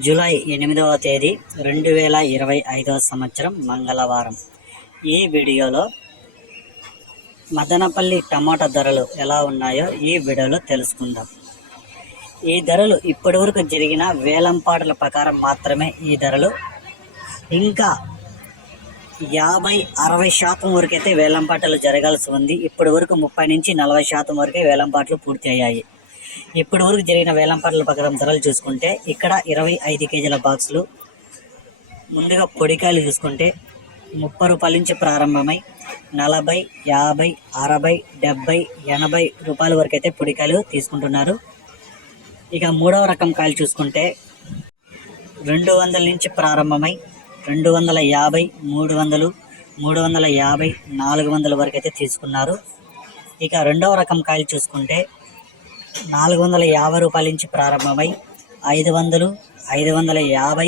July ఎనిమిదవ తేదీ రెండు వేల ఇరవై ఐదవ సంవత్సరం మంగళవారం. ఈ వీడియోలో మదనపల్లి టమాటా ధరలు ఎలా ఉన్నాయో ఈ వీడియోలో తెలుసుకుందాం. ఈ ధరలు ఇప్పటివరకు జరిగిన వేలంపాటల ప్రకారం మాత్రమే ఈ ధరలు. ఇంకా యాభై అరవై శాతం వరకు అయితే వేలంపాటలు జరగాల్సి ఉంది. ఇప్పటి వరకు ముప్పై నుంచి నలభై శాతం వరకే వేలంపాట్లు పూర్తి అయ్యాయి ఇప్పటి వరకు జరిగిన వేలంపాట్ల ప్రకారం ధరలు చూసుకుంటే ఇక్కడ ఇరవై ఐదు కేజీల బాక్సులు ముందుగా పొడికాయలు చూసుకుంటే ముప్పై రూపాయల నుంచి ప్రారంభమై నలభై యాభై అరవై డెబ్బై ఎనభై రూపాయల వరకు అయితే పొడికాయలు తీసుకుంటున్నారు. ఇక మూడవ రకం కాయలు చూసుకుంటే రెండు వందల నుంచి ప్రారంభమై రెండు వందల యాభై మూడు వందలు మూడు వందల యాభై నాలుగు వందల వరకు అయితే తీసుకున్నారు. ఇక రెండవ రకం కాయలు చూసుకుంటే నాలుగు వందల యాభై రూపాయల నుంచి ప్రారంభమై ఐదు వందలు ఐదు వందల యాభై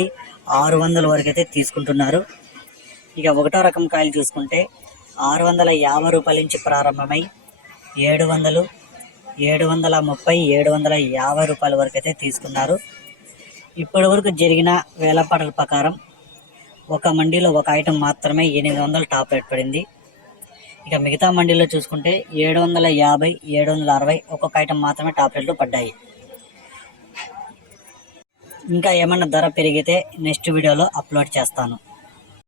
ఆరు వందల వరకు అయితే తీసుకుంటున్నారు. ఇక ఒకటో రకం కాయలు చూసుకుంటే ఆరు వందల యాభై రూపాయల నుంచి ప్రారంభమై ఏడు వందలు ఏడు వందల ముప్పై ఏడు వందల యాభై రూపాయల వరకు అయితే తీసుకున్నారు. ఇప్పటి వరకు జరిగిన వేలపాటల ప్రకారం ఒక మండీలో ఒక ఐటెం మాత్రమే ఎనిమిది వందలు టాప్ రేట్ పడింది. ఇక మిగతా మండీలో చూసుకుంటే ఏడు వందల యాభై ఏడు వందల అరవై ఒక్కొక్క ఐటెం మాత్రమే టాప్ రేట్లు పడ్డాయి. ఇంకా ఏమన్నా ధర పెరిగితే నెక్స్ట్ వీడియోలో అప్లోడ్ చేస్తాను.